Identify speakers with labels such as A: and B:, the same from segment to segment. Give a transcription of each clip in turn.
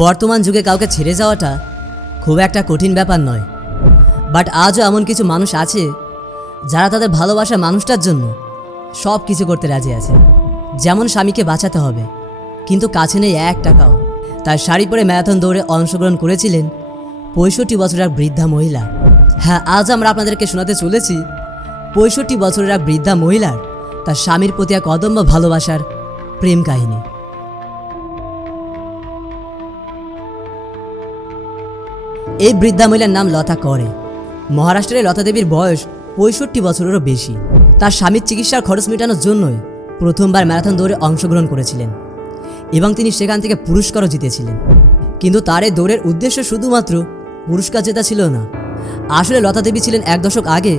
A: বর্তমান যুগে কাউকে ছেড়ে যাওয়াটা খুব একটা কঠিন ব্যাপার নয়। বাট আজও এমন কিছু মানুষ আছে যারা তাদের ভালোবাসা মানুষটার জন্য সব কিছু করতে রাজি আছে। যেমন স্বামীকে বাঁচাতে হবে, কিন্তু কাছে নেই এক টাকাও। তার শাড়ি পরে ম্যারাথন দৌড়ে অংশগ্রহণ করেছিলেন পঁয়ষট্টি বছরের এক বৃদ্ধা মহিলা। হ্যাঁ আজ আমরা আপনাদেরকে শোনাতে চলেছি পঁয়ষট্টি বছরের এক বৃদ্ধা মহিলার তার স্বামীর প্রতি এক অদম্য ভালোবাসার প্রেম কাহিনী। এই বৃদ্ধা মহিলার নাম লতা করে। মহারাষ্ট্রের লতা দেবীর বয়স পঁয়ষট্টি বছরেরও বেশি। তার স্বামীর চিকিৎসার খরচ মেটানোর জন্যই প্রথমবার ম্যারাথন দৌড়ে অংশগ্রহণ করেছিলেন এবং তিনি সেখান থেকে পুরস্কারও জিতেছিলেন। কিন্তু তার এই দৌড়ের উদ্দেশ্য শুধুমাত্র পুরস্কার জেতা ছিল না। আসলে লতা দেবী ছিলেন এক দশক আগে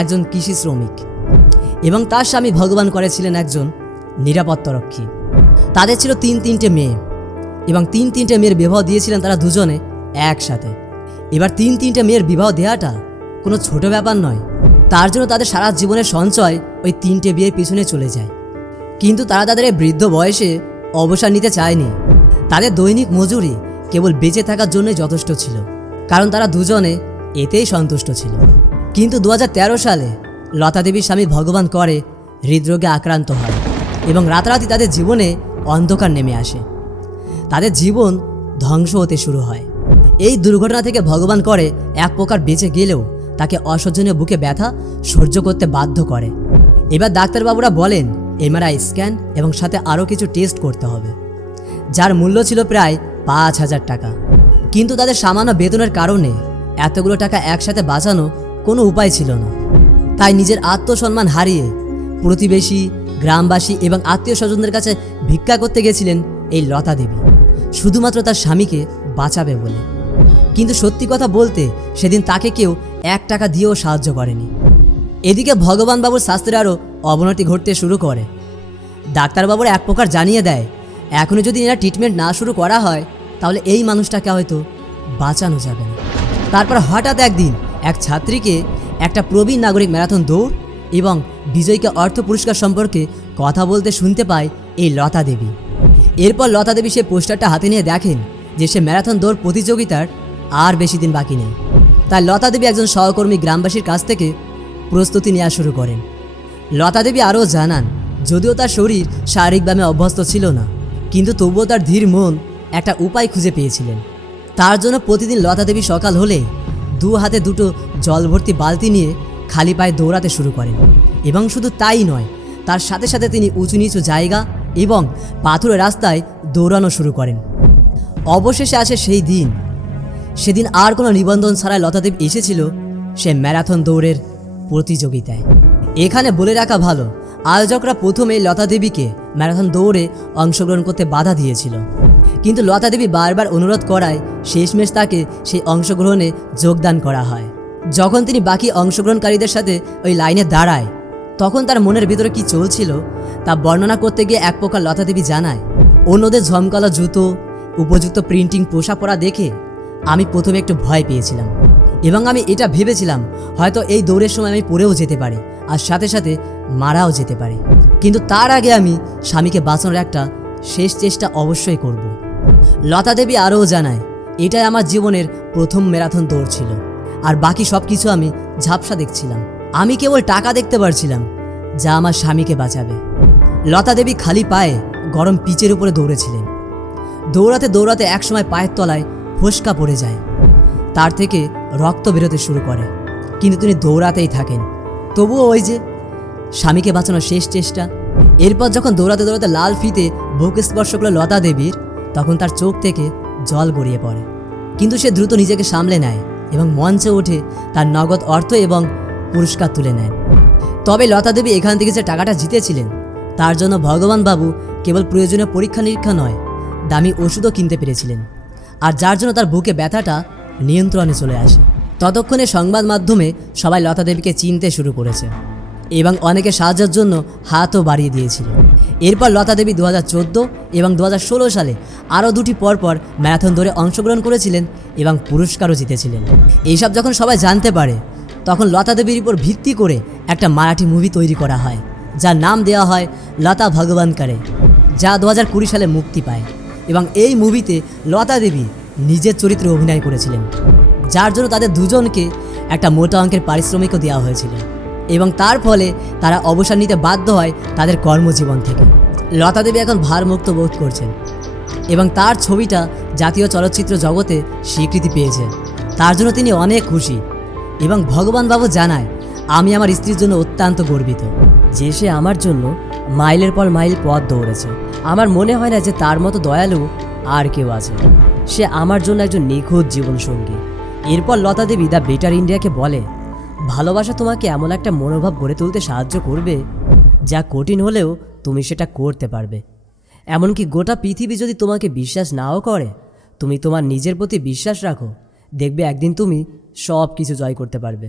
A: একজন কৃষি শ্রমিক এবং তার স্বামী ভগবান করে ছিলেন একজন নিরাপত্তারক্ষী। তাদের ছিল তিন তিনটে মেয়ে এবং তিন তিনটে মেয়ের বিবাহ দিয়েছিলেন তারা দুজনে একসাথে। এবার তিন তিনটে মেয়ের বিবাহ দেওয়াটা কোনো ছোট ব্যাপার নয়। তার জন্য তাদের সারা জীবনের সঞ্চয় ওই তিনটে বিয়ের পিছনে চলে যায়। কিন্তু তারা তাদের এই বৃদ্ধ বয়সে অবসর নিতে চায়নি। তাদের দৈনিক মজুরি কেবল বেঁচে থাকার জন্যই যথেষ্ট ছিল। কারণ তারা দুজনে এতেই সন্তুষ্ট ছিল। কিন্তু দু হাজার তেরো সালে লতা দেবীর স্বামী ভগবান করে হৃদরোগে আক্রান্ত হয় এবং রাতারাতি তাদের জীবনে অন্ধকার নেমে আসে। তাদের জীবন ধ্বংস হতে শুরু হয়। এই দুর্ঘটনা থেকে ভগবান করে, এক প্রকার বেঁচে গেলেও তাকে অসহ্যনীয় বুকে ব্যথা সহ্য করতে বাধ্য করে। এবার ডাক্তারবাবুরা বলেন, এমআরআই স্ক্যান এবং সাথে আরও কিছু টেস্ট করতে হবে, যার মূল্য ছিল প্রায় পাঁচ হাজার টাকা। কিন্তু তাদের সামান্য বেতনের কারণে এতগুলো টাকা একসাথে বাঁচানো কোনো উপায় ছিল না। তাই নিজের আত্মসম্মান হারিয়ে প্রতিবেশী, গ্রামবাসী এবং আত্মীয় স্বজনদের কাছে ভিক্ষা করতে গেছিলেন এই লতা দেবী। শুধুমাত্র তার স্বামীকে বাঁচাবে বলে। কিন্তু সত্যি কথা বলতে সেদিন তাকে কেউ এক টাকা দিয়েও সাহায্য করেনি। এদিকে ভগবান বাবুর স্বাস্থ্যের আরও অবনতি ঘটতে শুরু করে। ডাক্তারবাবুর এক প্রকার জানিয়ে দেয় এখনও যদি এরা ট্রিটমেন্ট না শুরু করা হয়, তাহলে এই মানুষটাকে হয়তো বাঁচানো যাবে না। তারপর হঠাৎ একদিন এক ছাত্রীকে একটা প্রবীণ নাগরিক ম্যারাথন দৌড় এবং বিজয়ীকে অর্থ পুরস্কার সম্পর্কে কথা বলতে শুনতে পায় এই লতা দেবী। এরপর লতা দেবী সে পোস্টারটা হাতে নিয়ে দেখেন যে সে ম্যারাথন দৌড় প্রতিযোগিতার আর বেশি দিন বাকি নেই। তাই লতা দেবী একজন সহকর্মী গ্রামবাসীর কাছ থেকে প্রস্তুতি নেওয়া শুরু করেন। লতা দেবী আরও জানান, যদিও তার শরীর শারীরিকভাবে অভ্যস্ত ছিল না, কিন্তু তবুও তার ধীর মন একটা উপায় খুঁজে পেয়েছিলেন। তার জন্য প্রতিদিন লতা দেবী সকাল হলে দু হাতে দুটো জল ভর্তি বালতি নিয়ে খালি পায়ে দৌড়াতে শুরু করেন। এবং শুধু তাই নয়, তার সাথে সাথে তিনি উঁচু নিচু জায়গা এবং পাথুরে রাস্তায় দৌড়ানো শুরু করেন। অবশেষে আসে সেই দিন। সেদিন আর কোনো নিবন্ধন ছাড়াই লতাদেব এসেছিল সে ম্যারাথন দৌড়ের প্রতিযোগিতায়। এখানে বলে রাখা ভালো, আয়োজকরা প্রথমে লতা দেবীকে ম্যারাথন দৌড়ে অংশগ্রহণ করতে বাধা দিয়েছিল। কিন্তু লতা দেবী বারবার অনুরোধ করায় শেষমেশ তাকে সেই অংশগ্রহণে যোগদান করা হয়। যখন তিনি বাকি অংশগ্রহণকারীদের সাথে ওই লাইনে দাঁড়ায়, তখন তার মনের ভিতরে কি চলছিল তা বর্ণনা করতে গিয়ে এক প্রকার লতা দেবী জানায়, অন্যদের ঝমকালো জুতো উপযুক্ত প্রিন্টিং পোশাক পরা দেখে আমি প্রথমে একটু ভয় পেয়েছিলাম। এবং আমি এটা ভেবেছিলাম, হয়তো এই দৌড়ের সময় আমি পড়েও যেতে পারি, আর সাথে সাথে মারাও যেতে পারি। কিন্তু তার আগে আমি স্বামীকে বাঁচানোর একটা শেষ চেষ্টা অবশ্যই করব। লতা দেবী আরও জানায়, এটাই আমার জীবনের প্রথম ম্যারাথন দৌড় ছিল। আর বাকি সব কিছু আমি ঝাপসা দেখছিলাম। আমি কেবল টাকা দেখতে পারছিলাম যা আমার স্বামীকে বাঁচাবে। লতা দেবী খালি পায়ে গরম পিচের উপরে দৌড়েছিলেন। দৌড়াতে দৌড়াতে একসময় পায়ের তলায় ফোসকা পড়ে যায়। তার থেকে রক্ত বেরোতে শুরু করে। কিন্তু তিনি দৌড়াতেই থাকেন। তবুও ওই যে স্বামীকে বাঁচানোর শেষ চেষ্টা। এরপর যখন দৌড়াতে দৌড়াতে লাল ফিতে বুক স্পর্শ করল লতা দেবীর, তখন তার চোখ থেকে জল গড়িয়ে পড়ে। কিন্তু সে দ্রুত নিজেকে সামলে নেয় এবং মঞ্চে ওঠে তার নগদ অর্থ এবং পুরস্কার তুলে নেন তবে লতা দেবী এখান থেকে যে টাকাটা জিতেছিলেন, তার জন্য ভগবান বাবু কেবল প্রয়োজনীয় পরীক্ষা নিরীক্ষা নয় দামি ওষুধও কিনতে পেরেছিলেন। আর যার জন্য তার বুকে ব্যথাটা নিয়ন্ত্রণে চলে আসে। ততক্ষণে সংবাদ মাধ্যমে সবাই লতা দেবীকে চিনতে শুরু করেছে এবং অনেকে সাহায্যের জন্য হাতও বাড়িয়ে দিয়েছিল। এরপর লতা দেবী দু হাজার চোদ্দ এবং দু হাজার ষোলো সালে আরও দুটি পরপর ম্যারাথন দৌড়ে অংশগ্রহণ করেছিলেন এবং পুরস্কারও জিতেছিলেন। এইসব যখন সবাই জানতে পারে, তখন লতা দেবীর উপর ভিত্তি করে একটা মারাঠি মুভি তৈরি করা হয়, যার নাম দেওয়া হয় লতা ভগবান করে যা দু হাজার কুড়ি সালে মুক্তি পায়। এবং এই মুভিতে লতা দেবী নিজের চরিত্রে অভিনয় করেছিলেন, যার জন্য তাদের দুজনকে একটা মোটা অঙ্কের পারিশ্রমিকও দেওয়া হয়েছিল এবং তার ফলে তারা অবসর নিতে বাধ্য হয় তাদের কর্মজীবন থেকে। লতা দেবী এখন ভারমুক্ত বোধ করছেন এবং তার ছবিটা জাতীয় চলচ্চিত্র জগতে স্বীকৃতি পেয়েছে। তার জন্য তিনি অনেক খুশি এবং ভগবান বাবু জানায়, আমি আমার স্ত্রীর জন্য অত্যন্ত গর্বিত, যে সে আমার জন্য মাইলের পর মাইল পথ দৌড়েছে। আমার মনে হয় না যে তার মতো দয়ালু আর কেউ আছে। সে আমার জন্য একজন নিখুঁত জীবনসঙ্গী। এরপর লতা দেবী দ্য বেটার ইন্ডিয়াকে বলে, ভালোবাসা তোমাকে এমন একটা মনোভাব গড়ে তুলতে সাহায্য করবে, যা কঠিন হলেও তুমি সেটা করতে পারবে। এমনকি গোটা পৃথিবী যদি তোমাকে বিশ্বাস নাও করে, তুমি তোমার নিজের প্রতি বিশ্বাস রাখো, দেখবে একদিন তুমি সব কিছু জয় করতে পারবে।